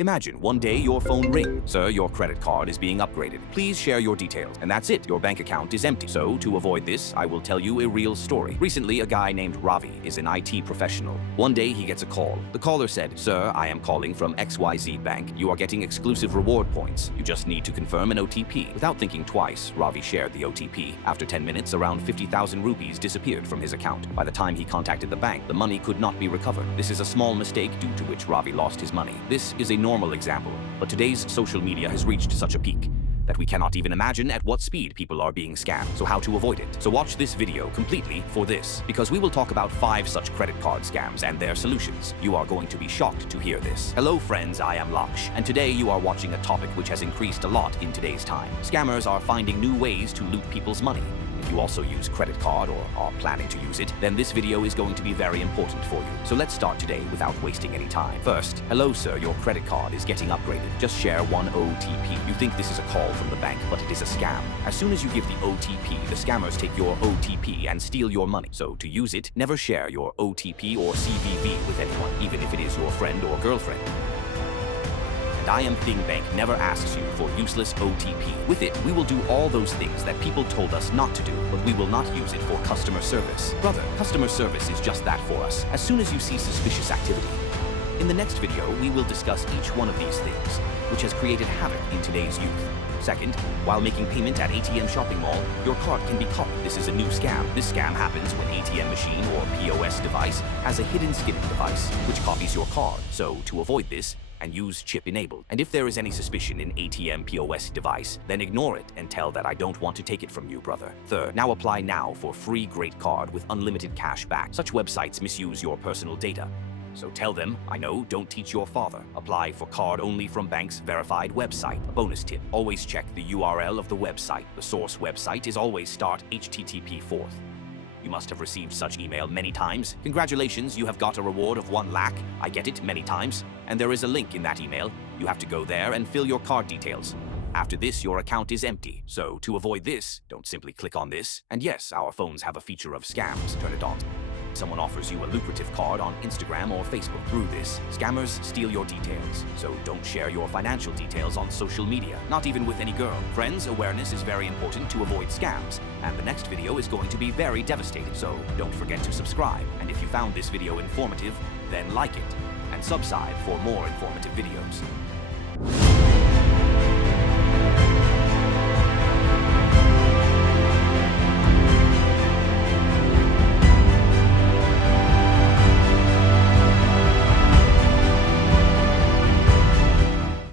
Imagine one day your phone rings. Sir, your credit card is being upgraded. Please share your details. And that's it. Your bank account is empty. So, to avoid this, I will tell you a real story. Recently, a guy named Ravi is an IT professional. One day, he gets a call. The caller said, "Sir, I am calling from XYZ Bank. You are getting exclusive reward points. You just need to confirm an OTP." Without thinking twice, Ravi shared the OTP. After 10 minutes, around 50,000 rupees disappeared from his account. By the time he contacted the bank, the money could not be recovered. This is a small mistake due to which Ravi lost his money. This is a normal example, but today's social media has reached such a peak that we cannot even imagine at what speed people are being scammed. So how to avoid it? So watch this video completely for this, because we will talk about 5 such credit card scams and their solutions. You are going to be shocked to hear this. Hello friends, I am Laksh, and today you are watching a topic which has increased a lot in today's time. Scammers are finding new ways to loot people's money. If you also use credit card or are planning to use it, then this video is going to be very important for you. So let's start today without wasting any time. First, hello sir, your credit card is getting upgraded. Just share one OTP. You think this is a call from the bank, but it is a scam. As soon as you give the OTP, the scammers take your OTP and steal your money. So to use it, never share your OTP or CVV with anyone, even if it is your friend or girlfriend. And I am Thing Bank never asks you for useless OTP. With it, we will do all those things that people told us not to do, but we will not use it for customer service. Brother, customer service is just that for us, as soon as you see suspicious activity. In the next video, we will discuss each one of these things, which has created havoc in today's youth. Second, while making payment at ATM shopping mall, your card can be copied. This is a new scam. This scam happens when ATM machine or POS device has a hidden skimming device, which copies your card. So, to avoid this, and use chip enabled. And if there is any suspicion in ATM POS device, then ignore it and tell that I don't want to take it from you, brother. Third, now apply now for free great card with unlimited cash back. Such websites misuse your personal data. So tell them, I know, don't teach your father. Apply for card only from bank's verified website. A bonus tip, always check the URL of the website. The source website is always start HTTP fourth. You must have received such email many times. Congratulations, you have got a reward of 1 lakh. I get it many times. And there is a link in that email. You have to go there and fill your card details. After this, your account is empty. So to avoid this, don't simply click on this. And yes, our phones have a feature of scams. Turn it on. Someone offers you a lucrative card on Instagram or Facebook. Through this, scammers steal your details. So don't share your financial details on social media, not even with any girl. Friends, awareness is very important to avoid scams, and the next video is going to be very devastating. So don't forget to subscribe, and if you found this video informative, then like it, and subscribe for more informative videos.